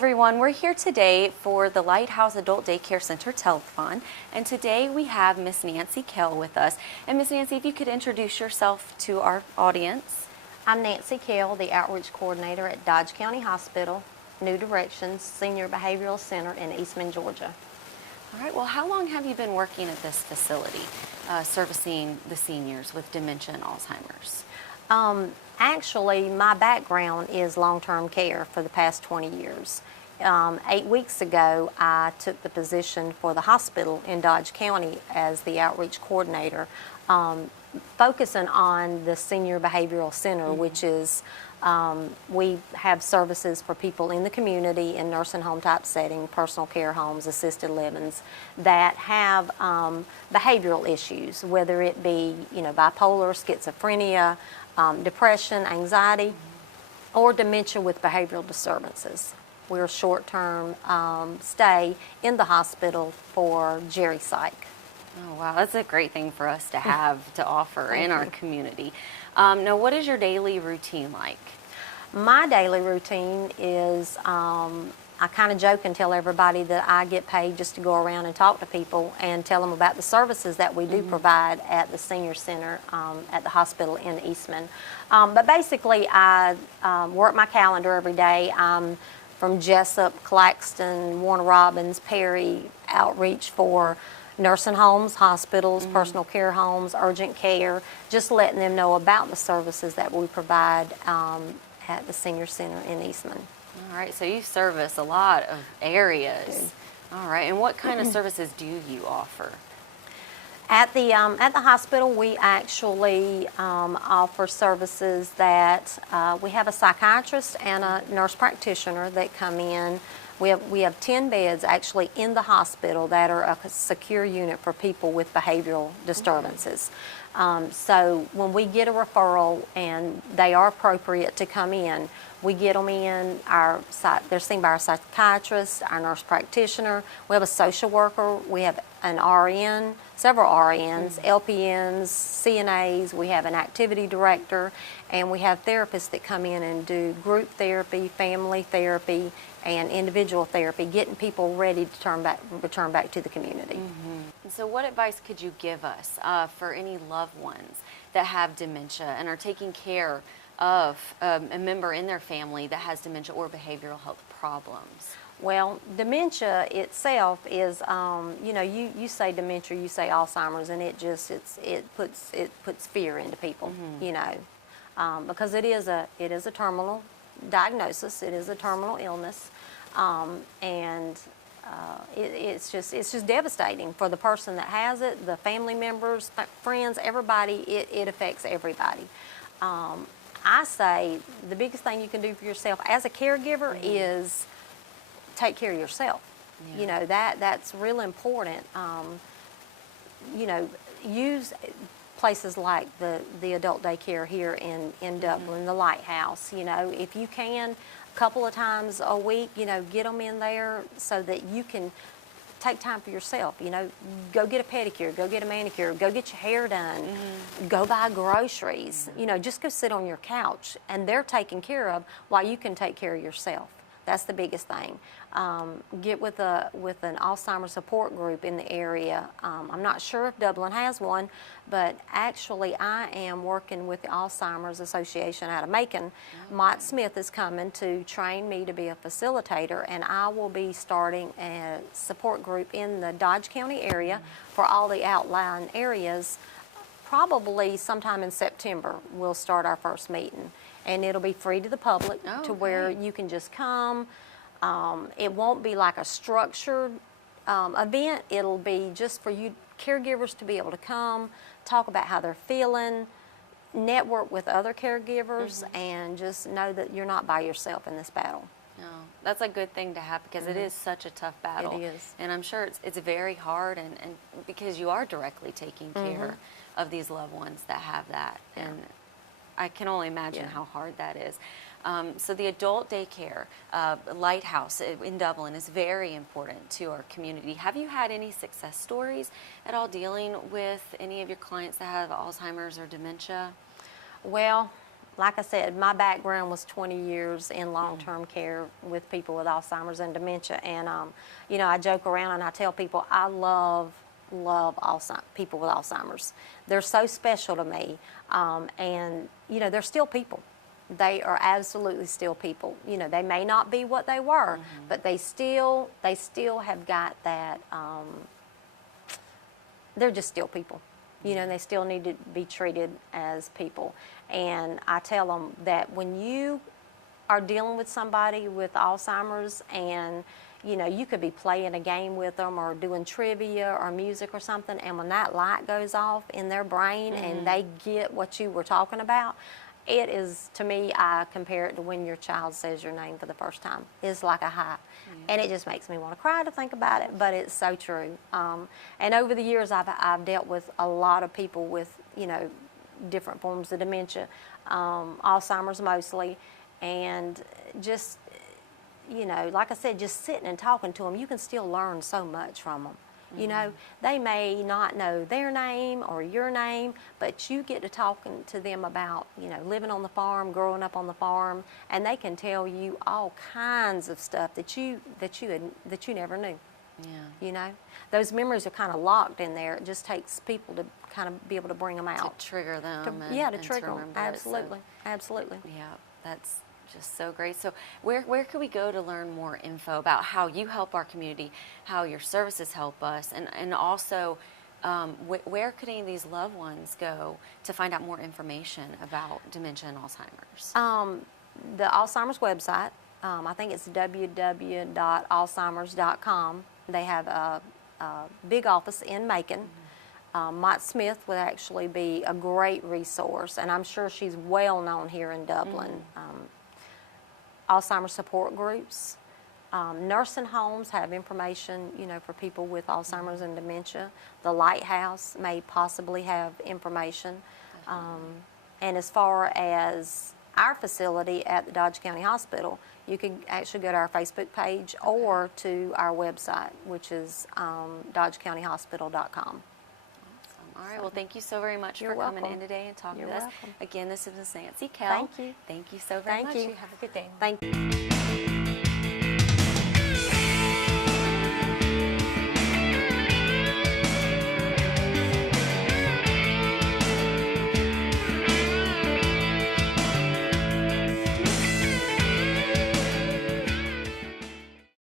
everyone. We're here today for the Lighthouse Adult Daycare Center Telethon, and today we have Miss Nancy Kale with us. And Miss Nancy, if you could introduce yourself to our audience. I'm Nancy Kale, the Outreach Coordinator at Dodge County Hospital, New Directions Senior Behavioral Center in Eastman, Georgia. All right, well, how long have you been working at this facility, servicing the seniors with dementia and Alzheimer's? Actually, my background is long-term care for the past 20 years. 8 weeks ago, I took the position for the hospital in Dodge County as the Outreach Coordinator, focusing on the Senior Behavioral Center, which is, we have services for people in the community in nursing home type setting, personal care homes, assisted livings, that have behavioral issues, whether it be, bipolar, schizophrenia, depression, anxiety, or dementia with behavioral disturbances. We're a short-term stay in the hospital for Jerry Sykes. Oh, wow, that's a great thing for us to have to offer in our community. Now, what is your daily routine like? My daily routine is, I kind of joke and tell everybody that I get paid just to go around and talk to people and tell them about the services that we do provide at the Senior Center at the hospital in Eastman. But basically, I work my calendar every day. I'm from Jessup, Claxton, Warner Robins, Perry, outreach for nursing homes, hospitals, personal care homes, urgent care, just letting them know about the services that we provide at the Senior Center in Eastman. All right, so you service a lot of areas. All right, and what kind of services do you offer? At the hospital, we actually offer services that we have a psychiatrist and a nurse practitioner that come in. We have 10 beds actually in the hospital that are a secure unit for people with behavioral disturbances. So when we get a referral and they are appropriate to come in, we get them in. They're seen by our psychiatrist, our nurse practitioner. We have a social worker. We have an RN, several RNs, LPNs, CNAs. We have an activity director, and we have therapists that come in and do group therapy, family therapy, and individual therapy, getting people ready to return back to the community. So what advice could you give us for any loved ones that have dementia and are taking care of a member in their family that has dementia or behavioral health problems? Well, dementia itself is, you say dementia, you say Alzheimer's, and it puts fear into people, because it is a terminal diagnosis, it is a terminal illness, and it's just devastating for the person that has it, the family members, friends, everybody. It affects everybody. I say the biggest thing you can do for yourself as a caregiver is take care of yourself. That's real important. Use places like the adult daycare here in Dublin, the Lighthouse. If you can, a couple of times a week, get them in there so that you can take time for yourself. Go get a pedicure, go get a manicure, go get your hair done, go buy groceries. Just go sit on your couch, and they're taken care of while you can take care of yourself. That's the biggest thing. Get with an Alzheimer's support group in the area. I'm not sure if Dublin has one, but actually I am working with the Alzheimer's Association out of Macon. Mott Smith is coming to train me to be a facilitator, and I will be starting a support group in the Dodge County area for all the outlying areas. Probably sometime in September we'll start our first meeting. And it'll be free to the public to where you can just come. It won't be like a structured event. It'll be just for you caregivers to be able to come, talk about how they're feeling, network with other caregivers, and just know that you're not by yourself in this battle. No, that's a good thing to have because it is such a tough battle. It is. And I'm sure it's very hard and because you are directly taking care of these loved ones that have that. And I can only imagine how hard that is. So the adult daycare Lighthouse in Dublin is very important to our community. Have you had any success stories at all dealing with any of your clients that have Alzheimer's or dementia? Well, like I said, my background was 20 years in long-term care with people with Alzheimer's and dementia. And, you know, I joke around and I tell people I love people with Alzheimer's. They're so special to me. And, you know, they're still people. They are absolutely still people. You know, they may not be what they were, but they still have got that, they're just still people. You know, and they still need to be treated as people. And I tell them that when you are dealing with somebody with Alzheimer's and, you know, you could be playing a game with them or doing trivia or music or something, and when that light goes off in their brain and they get what you were talking about, it is, to me, I compare it to when your child says your name for the first time. It's like a high. And it just makes me want to cry to think about it, but it's so true. And over the years, I've dealt with a lot of people with, you know, different forms of dementia, Alzheimer's mostly, and just, you know, like I said, just sitting and talking to them, you can still learn so much from them. You know, they may not know their name or your name, but you get to talking to them about, you know, living on the farm, growing up on the farm, and they can tell you all kinds of stuff that you never knew. Yeah. You know, those memories are kind of locked in there. It just takes people to kind of be able to bring them out. To trigger them. To trigger them. remember it. Absolutely. So, Absolutely. yeah, that's just so great. So where can we go to learn more info about how you help our community, how your services help us, and also where could any of these loved ones go to find out more information about dementia and Alzheimer's? The Alzheimer's website, I think it's www.alzheimers.com. They have a big office in Macon. Mott Smith would actually be a great resource, and I'm sure she's well known here in Dublin. Alzheimer's support groups. Nursing homes have information, you know, for people with Alzheimer's and dementia. The Lighthouse may possibly have information. And as far as our facility at the Dodge County Hospital, you can actually go to our Facebook page or to our website, which is dodgecountyhospital.com. All right. Well, thank you so very much for coming in today and talking to us. Welcome. Again, this is Nancy Kale. Thank you. Thank you so very much. Thank you. Have a good day. Thank you.